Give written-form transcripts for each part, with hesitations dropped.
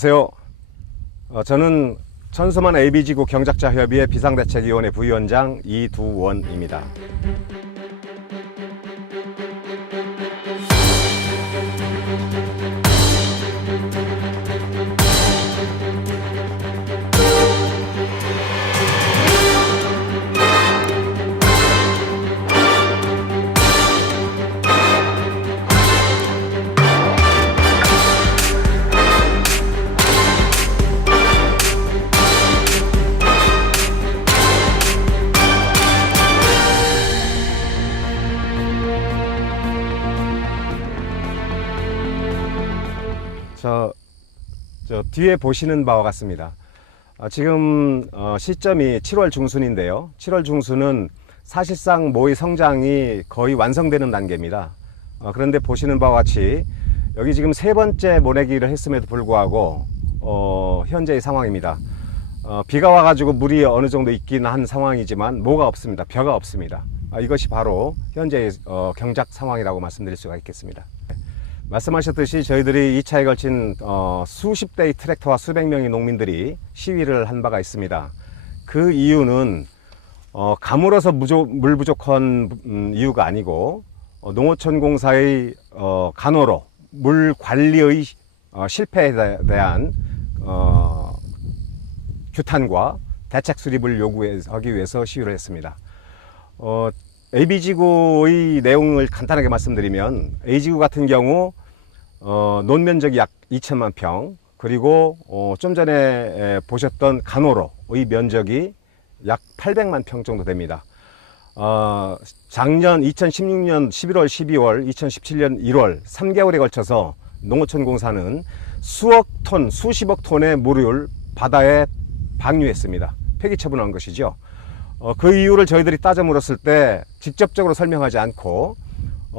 안녕하세요. 저는 천수만 AB지구 경작자협의회 비상대책위원회 부위원장 이두원입니다. 저 뒤에 보시는 바와 같습니다. 지금 시점이 7월 중순인데요. 7월 중순은 사실상 모의 성장이 거의 완성되는 단계입니다. 그런데 보시는 바와 같이 여기 지금 세 번째 모내기를 했음에도 불구하고 현재의 상황입니다. 비가 와가지고 물이 어느 정도 있긴 한 상황이지만 뭐가 없습니다. 벼가 없습니다. 이것이 바로 현재의 경작 상황이라고 말씀드릴 수가 있겠습니다. 말씀하셨듯이 저희들이 2차에 걸친 수십 대의 트랙터와 수백 명의 농민들이 시위를 한 바가 있습니다. 그 이유는 가물어서 물 부족한 이유가 아니고 농어촌공사의 간호로 물 관리의 실패에 대한 규탄과 대책 수립을 요구하기 위해서 시위를 했습니다. AB지구의 내용을 간단하게 말씀드리면 A지구 같은 경우 논면적이 약 2천만 평, 그리고 좀 전에 보셨던 간호로의 면적이 약 800만 평 정도 됩니다. 작년 2016년 11월, 12월, 2017년 1월 3개월에 걸쳐서 농어촌공사는 수억 톤, 수십억 톤의 물을 바다에 방류했습니다. 폐기 처분한 것이죠. 그 이유를 저희들이 따져 물었을 때 직접적으로 설명하지 않고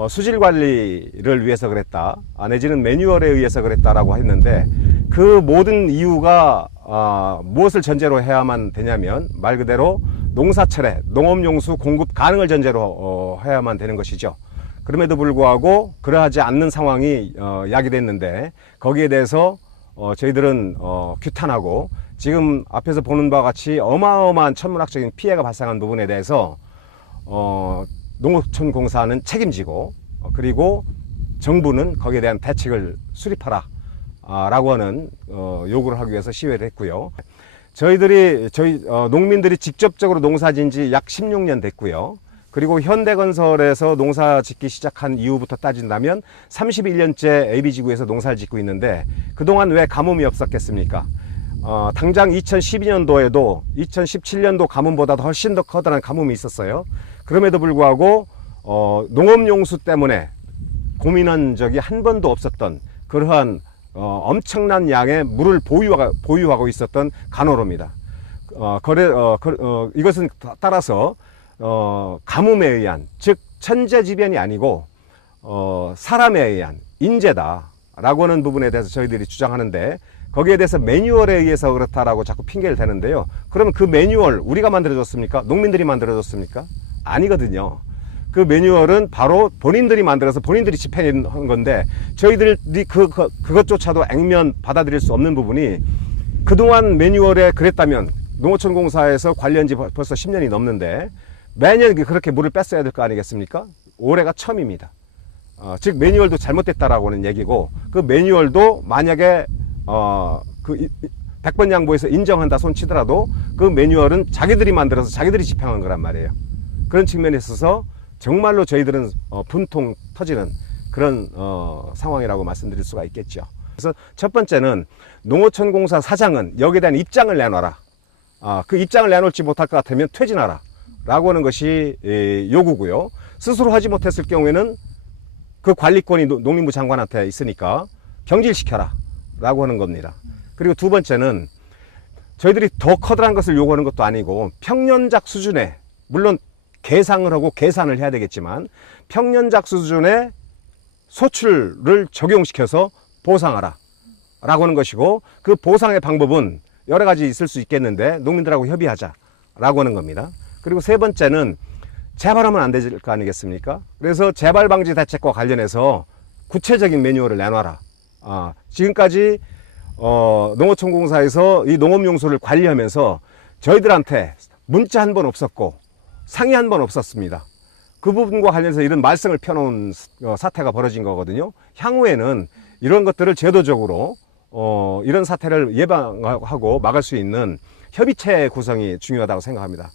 수질 관리를 위해서 그랬다, 내지는 매뉴얼에 의해서 그랬다라고 했는데, 그 모든 이유가 무엇을 전제로 해야만 되냐면 말 그대로 농사철에 농업용수 공급 가능을 전제로 해야만 되는 것이죠. 그럼에도 불구하고 그러하지 않는 상황이 야기됐는데, 거기에 대해서 저희들은 규탄하고, 지금 앞에서 보는 바와 같이 어마어마한 천문학적인 피해가 발생한 부분에 대해서 농어촌공사는 책임지고, 그리고 정부는 거기에 대한 대책을 수립하라 라고 하는 요구를 하기 위해서 시위를 했고요. 저희 농민들이 직접적으로 농사진 지 약 16년 됐고요. 그리고 현대건설에서 농사 짓기 시작한 이후부터 따진다면 31년째 AB지구에서 농사를 짓고 있는데, 그동안 왜 가뭄이 없었겠습니까? 당장 2012년도에도 2017년도 가뭄보다도 훨씬 더 커다란 가뭄이 있었어요. 그럼에도 불구하고 농업용수 때문에 고민한 적이 한 번도 없었던 그러한 엄청난 양의 물을 보유하고 있었던 간호로입니다. 이것은 따라서 가뭄에 의한, 즉 천재지변이 아니고 사람에 의한 인재다라고 하는 부분에 대해서 저희들이 주장하는데, 거기에 대해서 매뉴얼에 의해서 그렇다라고 자꾸 핑계를 대는데요. 그러면 그 매뉴얼 우리가 만들어줬습니까? 농민들이 만들어줬습니까? 아니거든요. 그 매뉴얼은 바로 본인들이 만들어서 본인들이 집행한 건데, 저희들이 그것조차도 액면 받아들일 수 없는 부분이, 그동안 매뉴얼에 그랬다면 농어촌공사에서 관리한 지 벌써 10년이 넘는데 매년 그렇게 물을 뺐어야 될 거 아니겠습니까? 올해가 처음입니다. 즉 매뉴얼도 잘못됐다라고 하는 얘기고, 그 매뉴얼도 만약에 그 100번 양보해서 인정한다 손 치더라도 그 매뉴얼은 자기들이 만들어서 자기들이 집행한 거란 말이에요. 그런 측면에 있어서 정말로 저희들은 분통 터지는 그런 상황이라고 말씀드릴 수가 있겠죠. 그래서 첫 번째는 농어촌공사 사장은 여기에 대한 입장을 내놔라. 그 입장을 내놓지 못할 것 같으면 퇴진하라 라고 하는 것이 요구고요. 스스로 하지 못했을 경우에는 그 관리권이 농림부 장관한테 있으니까 경질시켜라 라고 하는 겁니다. 그리고 두 번째는 저희들이 더 커다란 것을 요구하는 것도 아니고, 평년작 수준에, 물론 계상을 하고 계산을 해야 되겠지만 평년작 수준의 소출을 적용시켜서 보상하라 라고 하는 것이고, 그 보상의 방법은 여러 가지 있을 수 있겠는데 농민들하고 협의하자 라고 하는 겁니다. 그리고 세 번째는 재발하면 안 될 거 아니겠습니까? 그래서 재발 방지 대책과 관련해서 구체적인 매뉴얼을 내놔라. 지금까지 농어촌공사에서 이 농업용소를 관리하면서 저희들한테 문자 한 번 없었고 상의 한 번 없었습니다. 그 부분과 관련해서 이런 말썽을 펴놓은 사태가 벌어진 거거든요. 향후에는 이런 것들을 제도적으로 이런 사태를 예방하고 막을 수 있는 협의체 구성이 중요하다고 생각합니다.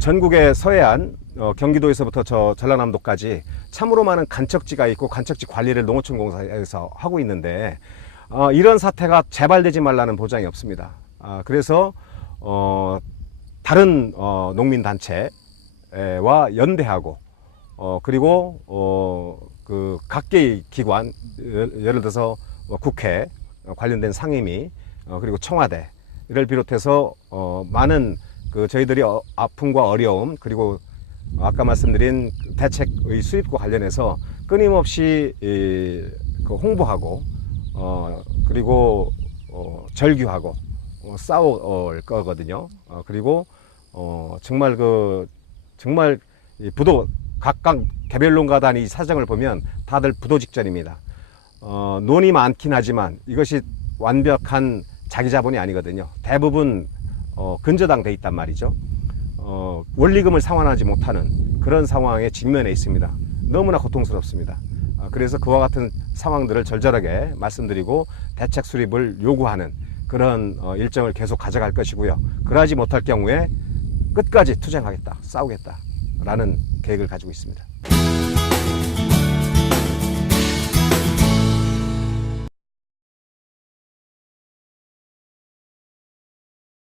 전국의 서해안, 경기도에서부터 저 전라남도까지 참으로 많은 간척지가 있고 간척지 관리를 농어촌공사에서 하고 있는데 이런 사태가 재발되지 말라는 보장이 없습니다. 그래서 다른 농민단체와 연대하고 그리고 그 각계의 기관, 예를 들어서 국회 관련된 상임위 그리고 청와대를 비롯해서 많은 그 저희들이 아픔과 어려움 그리고 아까 말씀드린 대책의 수립과 관련해서 끊임없이 그 홍보하고 그리고 절규하고 싸울 거거든요. 그리고 정말 정말 이 부도 각각 개별농가단 이 사정을 보면 다들 부도 직전입니다. 논이 많긴 하지만 이것이 완벽한 자기 자본이 아니거든요. 대부분 근저당 돼 있단 말이죠. 원리금을 상환하지 못하는 그런 상황에 직면해 있습니다. 너무나 고통스럽습니다. 그래서 그와 같은 상황들을 절절하게 말씀드리고 대책 수립을 요구하는 그런 일정을 계속 가져갈 것이고요. 그러지 못할 경우에 끝까지 투쟁하겠다, 싸우겠다라는 계획을 가지고 있습니다.